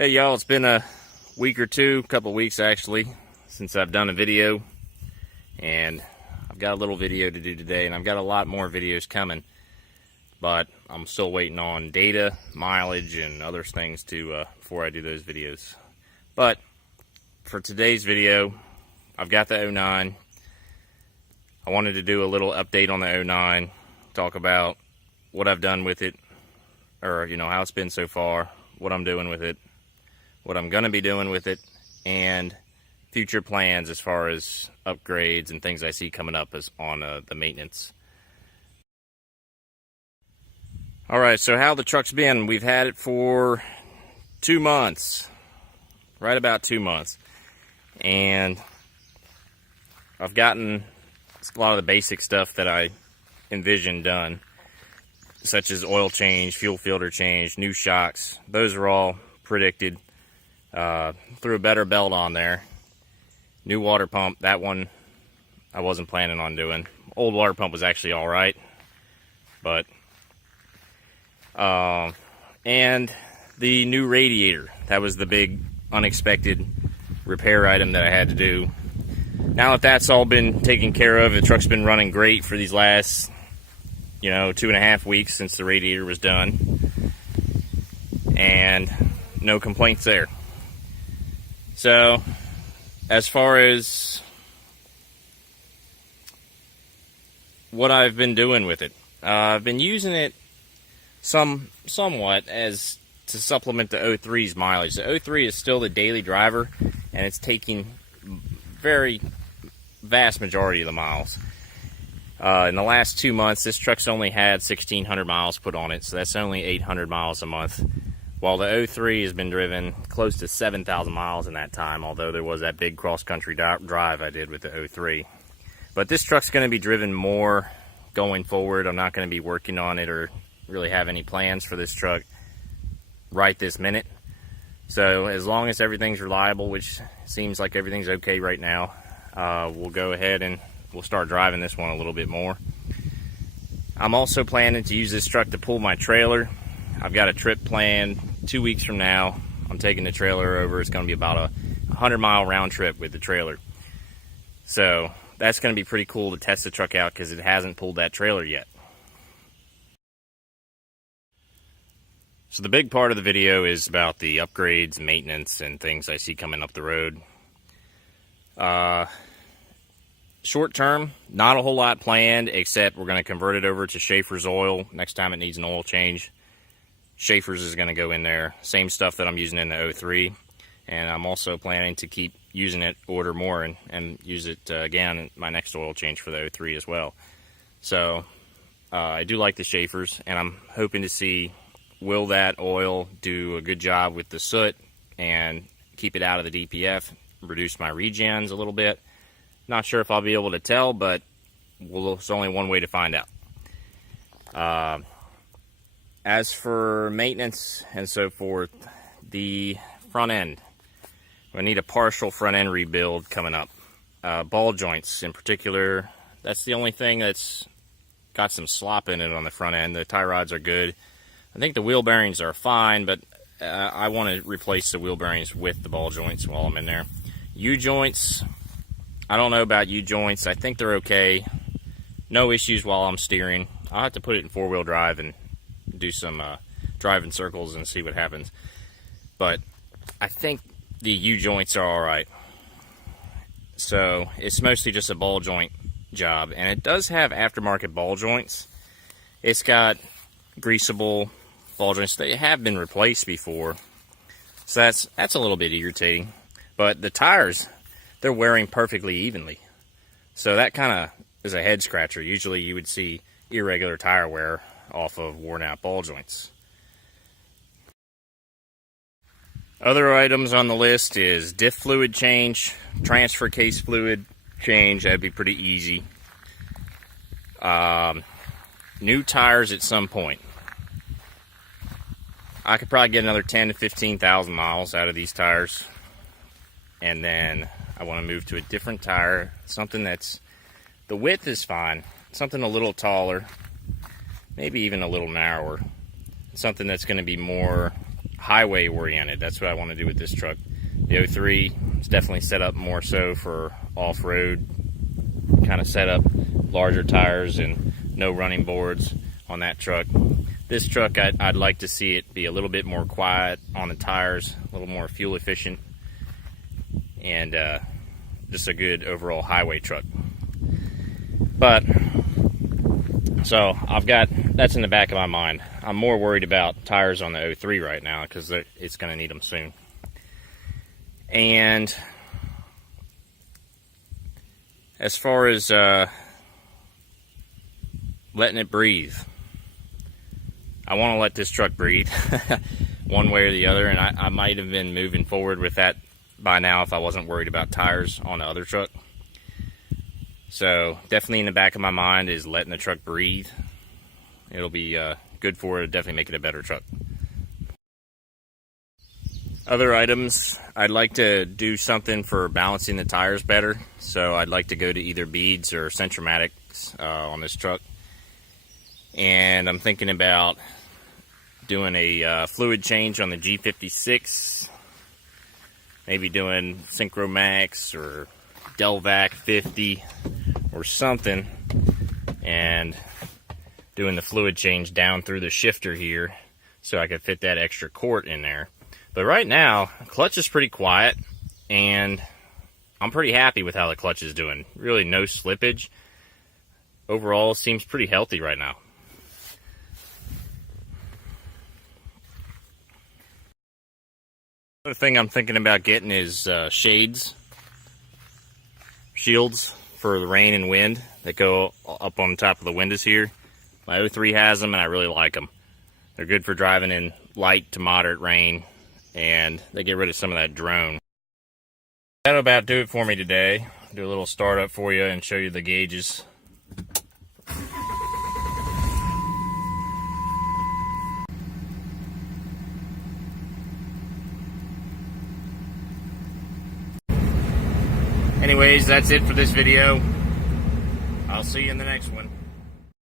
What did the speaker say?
Hey y'all, it's been a week or two, couple weeks actually, since I've done a video, and I've got a little video to do today, and I've got a lot more videos coming, but I'm still waiting on data, mileage, and other things to before I do those videos. But for today's video, I've got the 09. I wanted to do a little update on the 09, talk about what I've done with it, or how it's been so far, what I'm doing with it, what I'm going to be doing with it, and future plans as far as upgrades and things I see coming up as on the maintenance. Alright, so how the truck's been. We've had it for 2 months, right about 2 months, and I've gotten a lot of the basic stuff that I envisioned done, such as oil change, fuel filter change, new shocks. Those are all predicted. Threw a better belt on there. New water pump, that one I wasn't planning on doing. Old water pump was actually alright, but and the new radiator, that was the big unexpected repair item that I had to do. Now that that's all been taken care of, the truck's been running great for these last 2.5 weeks since the radiator was done, and no complaints there. So, as far as what I've been doing with it, I've been using it somewhat as to supplement the 03's mileage. The 03 is still the daily driver, and it's taking very vast majority of the miles. In the last 2 months, this truck's only had 1,600 miles put on it, so that's only 800 miles a month. While the 03 has been driven close to 7,000 miles in that time, although there was that big cross-country drive I did with the 03. But this truck's going to be driven more going forward. I'm not going to be working on it or really have any plans for this truck right this minute. So as long as everything's reliable, which seems like everything's okay right now, we'll go ahead and we'll start driving this one a little bit more. I'm also planning to use this truck to pull my trailer. I've got a trip planned 2 weeks from now. I'm taking the trailer over. It's going to be about a 100-mile round trip with the trailer. So that's going to be pretty cool to test the truck out because it hasn't pulled that trailer yet. So the big part of the video is about the upgrades, maintenance, and things I see coming up the road. Short term, not a whole lot planned, except we're going to convert it over to Schaefer's oil next time it needs an oil change. Schaefer's is going to go in there. Same stuff that I'm using in the 03. And I'm also planning to keep using it, order more, and use it again in my next oil change for the 03 as well. So I do like the Schaefer's, and I'm hoping to see, will that oil do a good job with the soot and keep it out of the DPF, reduce my regens a little bit. Not sure if I'll be able to tell, but it's only one way to find out. As for maintenance and so forth, the front end, I need a partial front end rebuild coming up. Ball joints in particular, that's the only thing that's got some slop in it on the front end. The tie rods are good. I think the wheel bearings are fine, but I want to replace the wheel bearings with the ball joints while I'm in there. U-joints, I don't know about U-joints. I think they're okay. No issues while I'm steering. I'll have to put it in four-wheel drive and do some driving circles and see what happens. But I think the U-joints are alright. So it's mostly just a ball joint job. And it does have aftermarket ball joints. It's got greasable ball joints. They have been replaced before. So that's a little bit irritating. But the tires, they're wearing perfectly evenly. So that kind of is a head scratcher. Usually you would see irregular tire wear off of worn out ball joints. Other items on the list is diff fluid change, transfer case fluid change. That'd be pretty easy. New tires at some point. I could probably get another 10 to 15,000 miles out of these tires, and then I want to move to a different tire, something that's, the width is fine, something a little taller, maybe even a little narrower, something that's going to be more highway oriented. That's what I want to do with this truck. The 03 is definitely set up more so for off-road kind of setup, larger tires and no running boards on that truck. This truck, I'd like to see it be a little bit more quiet on the tires, a little more fuel efficient, and just a good overall highway truck. But so that's in the back of my mind. I'm more worried about tires on the 03 right now because it's going to need them soon. And as far as letting it breathe, I want to let this truck breathe one way or the other, and I might have been moving forward with that by now if I wasn't worried about tires on the other truck. So definitely in the back of my mind is letting the truck breathe. It'll be good for it, definitely make it a better truck. Other items, I'd like to do something for balancing the tires better. So I'd like to go to either beads or centromatics on this truck. And I'm thinking about doing a fluid change on the G56. Maybe doing Synchromax or Delvac 50 or something. And doing the fluid change down through the shifter here so I could fit that extra quart in there. But right now, clutch is pretty quiet, and I'm pretty happy with how the clutch is doing. Really no slippage. Overall, seems pretty healthy right now. Another thing I'm thinking about getting is shields for the rain and wind that go up on top of the windows here. My 03 has them, and I really like them. They're good for driving in light to moderate rain, and they get rid of some of that drone. That'll about do it for me today. Do a little startup for you and show you the gauges. Anyways, that's it for this video. I'll see you in the next one.